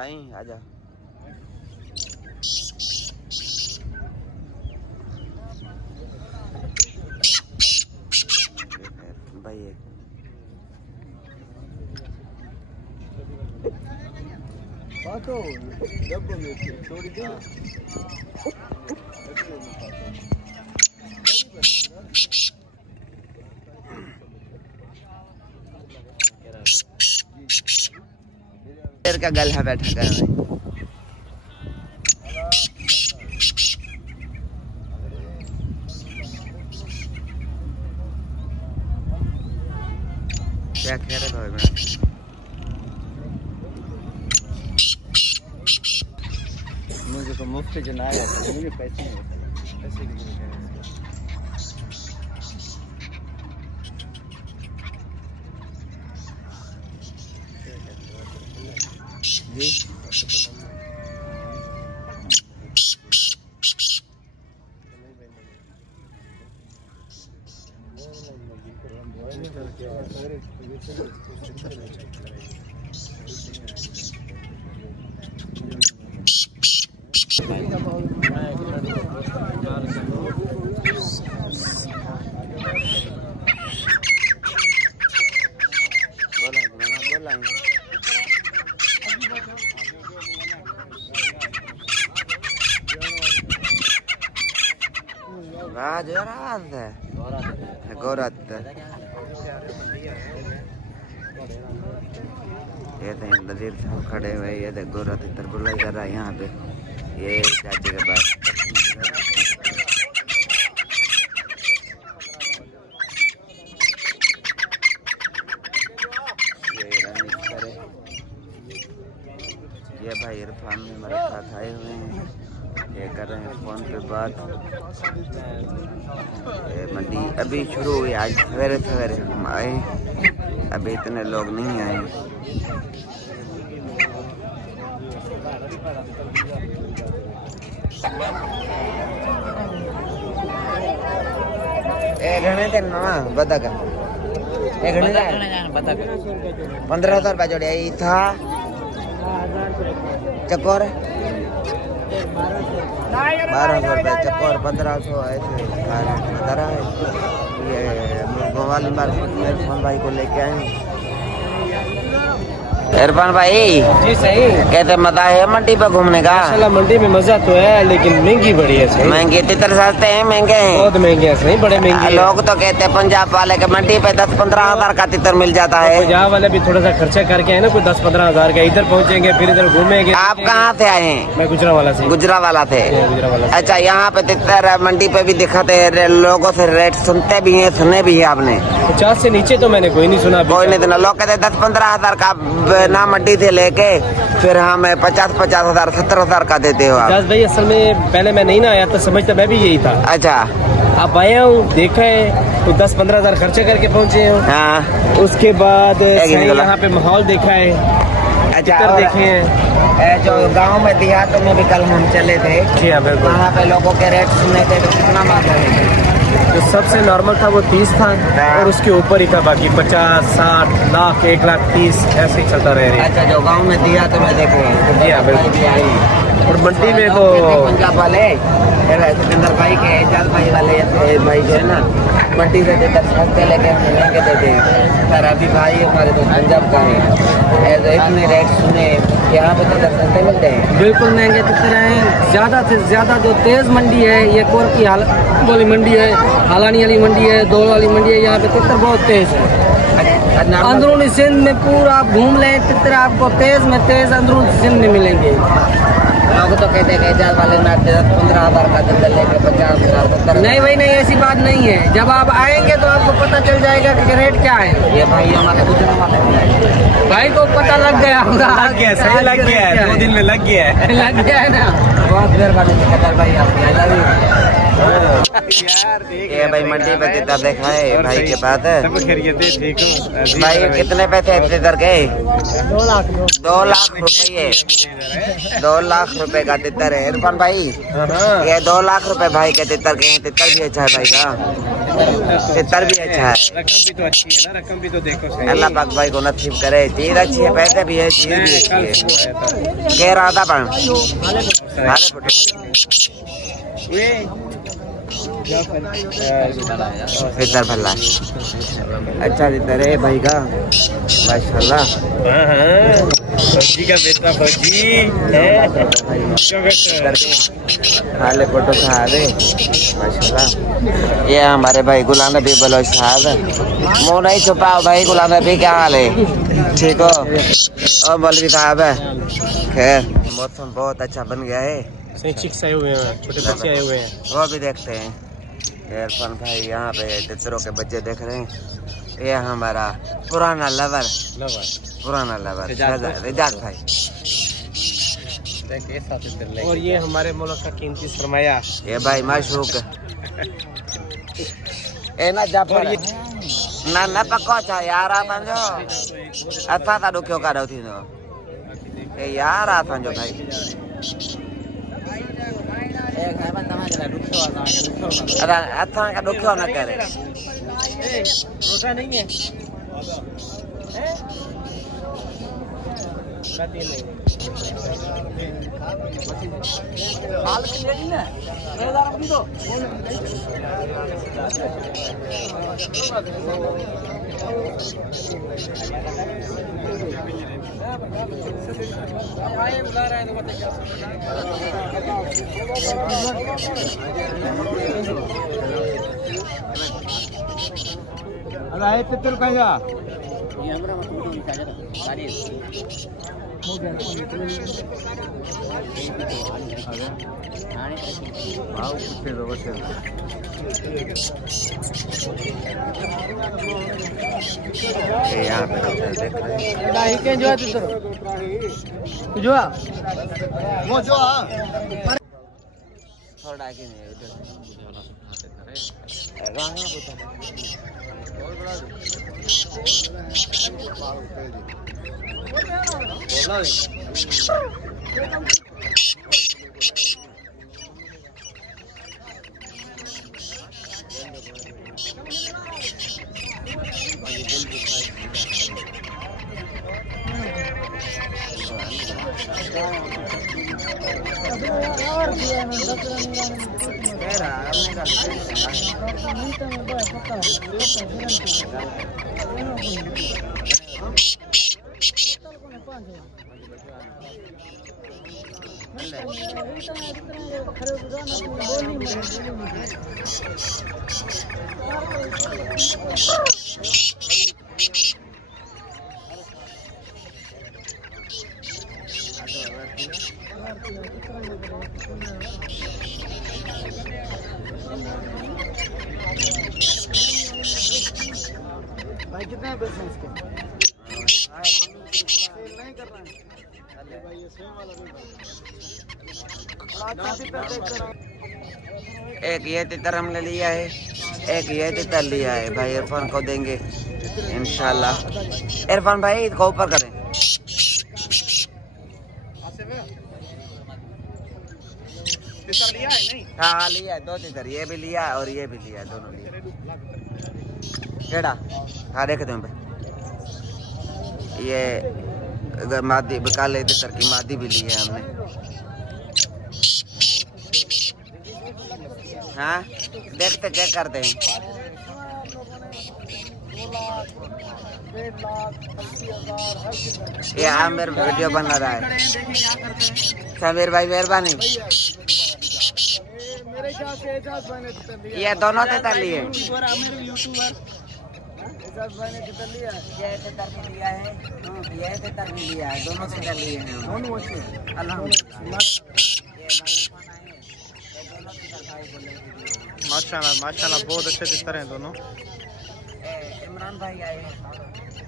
ताई आजा। भाई तो डब्बे में छोड़ दे। शेर का गला बैठा कर क्या कह रहे भाई बड़ा मुझे तो मुफ्त जना आया था, मुझे पैसे नहीं होते। पैसे कितने कह रहे जी? गौरत ये तो नज़ीर साहब खड़े हुए, ये तो गौरत इधर बुलाई कर रहा है यहाँ पे, ये चाची के पास। ये भाई इरफान में हमारे साथ आए हुए हैं, ये कर रहे हैं फोन पे बात। मंडी अभी शुरू हुई, आज सवेरे सवेरे हम आए, अभी इतने लोग नहीं आए। बता का 1500 रुपया जोड़े था चकोर 1200 रुपये चकोर 1500 ऐसे बता रहा है। ये वाली मार्केट में इरफान भाई को लेके आए। इरफान भाई जी सही कहते मजा है मंडी पे घूमने का? मंडी में मजा तो है, लेकिन महंगी बड़ी है। महंगी तितर सस्ते हैं महंगे हैं? बहुत महंगे हैं, सही बड़े महंगे। लोग तो कहते हैं पंजाब वाले के मंडी पे 10-15 हजार का तितर मिल जाता है। पंजाब वाले भी थोड़ा सा खर्चा करके है ना, कोई 10-15 हजार का। इधर पहुँचेंगे फिर इधर घूमेंगे। आप कहाँ से आए हैं? मैं गुजरावाला से। गुजरावाला थे? अच्छा, यहाँ पे तितर मंडी पे भी दिखाते हैं, लोगों से रेट सुनते भी हैं, सुने भी है आपने? 50 से नीचे तो मैंने कोई नहीं सुना। कोई नहीं सुना। लोग कहते 10-15 हजार का ना मंडी से लेके फिर हमें 50-50 हजार 70 हजार का देते हो आप? भाई असल में पहले मैं नहीं ना आया था, समझता मैं भी यही था। अच्छा, आप आया हूँ, देखा है तो 10-15 हजार खर्चा करके पहुँचे हूँ। हाँ, उसके बाद यहाँ पे माहौल देखा है। अच्छा, देखे हैं जो गांव में देहातों में भी कल हम चले थे, वहाँ पे लोगों के रेट सुनने थे तो कितना मांग रहे थे? जो सबसे नॉर्मल था वो 30 था और उसके ऊपर ही था, बाकी 50, 60 लाख, 1,30,000 ऐसे ही चलता रहे। अच्छा, जो गांव में दिया तो मैं देखे जी हाँ बिल्कुल। और मंडी में तो पंजाब वाले सिकंदर भाई के, एजाज भाई वाले भाई जो है ना, मंडी से देते सस्ते लेके हमें महंगे देते हैं। सर अभी भाई हमारे तो पंजाब का है, इतने रेट सुने, यहाँ पे तो सस्ते मिलते हैं? बिल्कुल महंगे दिख रहे हैं। ज़्यादा से ज़्यादा जो तेज़ मंडी है ये कोर की वाली मंडी है, हालानी वाली मंडी है, दौड़ वाली मंडी है। यहाँ पे तितर बहुत तेज़ है। अंदरूनी सिंध में पूरा आप घूम लें, तितर आपको तेज़ में तेज़ अंदरूनी सिंध में मिलेंगे। लोग तो कहते हैं एजाज वाले में 10-15 हजार का तितर लेके 50 हजार। नहीं भाई नहीं, ऐसी बात नहीं है। जब आप आएंगे तो आपको पता चल जाएगा कि रेट क्या है। ये भाई हमारे गुजरावाला भाई को पता लग गया होगा। लग गया, सही लग गया है, 2 दिन में लग गया है। लग गया है ना। बहुत देर बाद भाई आपकी ये भाई मंडी पे तितर देखा है भाई के पास है। भाई कितने पैसे तितर के? 2 लाख 2 लाख रुपये 2 लाख रुपए का तितर है इरफान भाई। ये 2 लाख रुपए भाई के तितर के हैं। तितर भी अच्छा है भाई का। तितर भी अच्छा है। रकम भी तो अच्छी है ना, रकम भी तो देखो सही। अल्लाह पाक भाई को नसीब करे। चीज अच्छी है, पैसे भी है, चीज भी अच्छी है। कह रहा था पण तितर भला अच्छा तितर है भाई का माशाल्लाह। फौजी का बेटा फौजी हाले फोटो साहब माशाल्लाह। ये हमारे भाई गुलाम नबी बलोच साहब। मुँह नहीं छुपाओ भाई। गुलाम नबी क्या हाल है? ठीक हो? और मौलवी साहब है खैर। मौसम बहुत अच्छा बन गया है। चिक्स आए हुए हैं, छोटे बच्चे आए हुए हैं, वो भी देखते हैं। इरफान भाई यहाँ पे तितरों के बच्चे देख रहे हैं। ये हमारा पुराना लवर रिजाज भाई। और ये हमारे मुल्क का कीमती सरमाया। ये भाई माशूक ए ना जाफर ना पक्को था यार समझो। अथा ता दुखियो काढो थींदो ए यार समझो भाई। अथा का दुखियो न करे। रोटा नहीं है अरे तितर कहाँ भाई कितना पैसे इसके? नहीं कर रहे हैं। एक ये तितर हमने लिया है, एक ये तितर लिया है भाई। इरफान को देंगे इंशाल्लाह। इरफान भाई इसको ऊपर करें। हाँ लिया है, दो तितर ये भी लिया और ये भी लिया, दोनों लिया। केड़ा हाँ देख दो ये मादी काले तितर की मादी भी ली है हमने। हाँ देखते क्या करते हैं। ये आमिर वीडियो बना रहा है। समीर भाई मेहरबानी। ये दोनों तितर लिए। भाई ने तितर लिया है, ये तितर भी लिया है, ये तितर भी लिया है, दोनों तितर लिए हैं दोनों अच्छे अल्हम्दुलिल्लाह। माशाल्लाह माशाल्लाह बहुत अच्छे तितर हैं दोनों। इमरान भाई आए,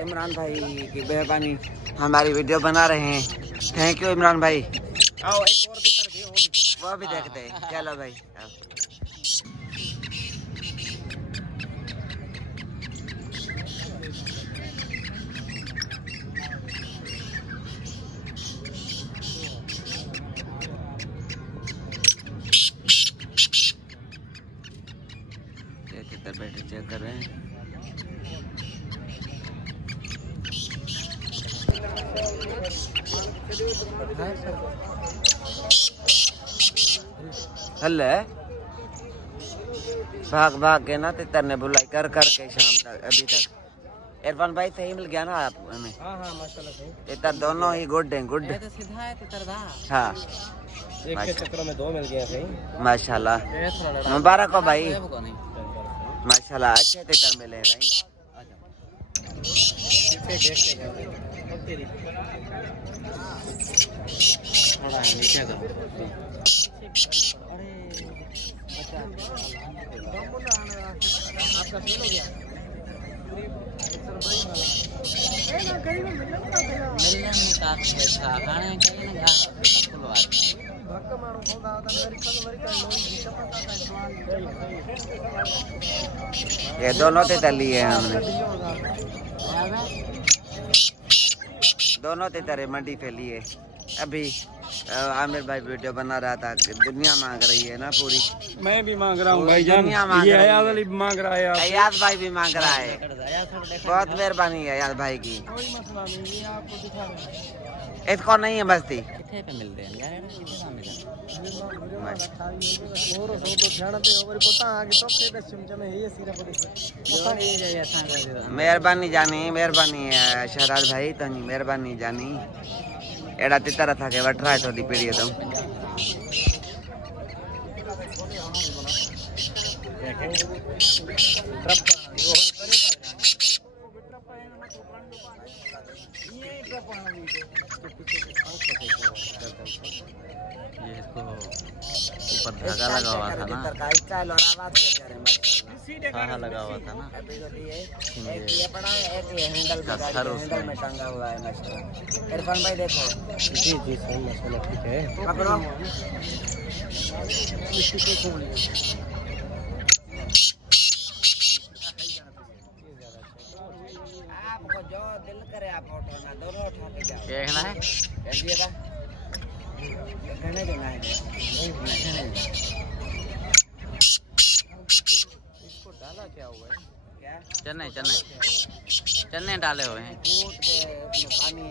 इमरान भाई की मेहरबानी हमारी वीडियो बना रहे हैं। थैंक यू इमरान भाई। आओ एक और तितर वो भी देखते हैं। चलो भाई बैठे चेक कर रहे हैं। हल्ले भाग भाग के ना तितर ने बुलाई कर कर के शाम तक अभी तक। इरफान भाई सही मिल गया ना आप हमें? हाँ हाँ माशाल्लाह सही। तितर दोनों ही गुड हैं, गुड। ये तो सीधा है तितर दा। हाँ एक के चक्कर में 2 मिल गए सही। माशाल्लाह, मुबारक हो भाई, माशाल्लाह अच्छे तितर मिले भाई। थोड़ा नीचे का आपका फेल हो गया। ये दोनों तितर लिए हैं हमने, दोनों तितर मंडी पे लिए। अभी आमिर भाई वीडियो बना रहा था कि दुनिया मांग रही है ना पूरी। मैं भी मांग रहा हूँ भाई जान, ये अयाज अली भी मांग रहा है, अयाज भाई भी मांग रहा है। बहुत मेहरबानी है अयाज भाई की। इसको नहीं है बस्ती पे मिलते हैं यार, मेहरबानी जानी, मेहरबानी है शहराज भाई, तनी मेहरबानी जानी। एड़ा तितर था के वट रहा है थोड़ी पीढ़ी तो ऊपर धागा लगा हुआ था ना, हाँ लगा हुआ था ना, हैंडल में टंगा हुआ है। इरफान भाई देखो, जी जी सही माशाल्लाह ठीक है। पकड़ो आपको जो दिल करे आप उठाना, दोनों उठा के जाओ। देखना है कहने देना है, इसको डाला क्या हुआ है? क्या चने चने चने डाले हुए हैं। दूध के पानी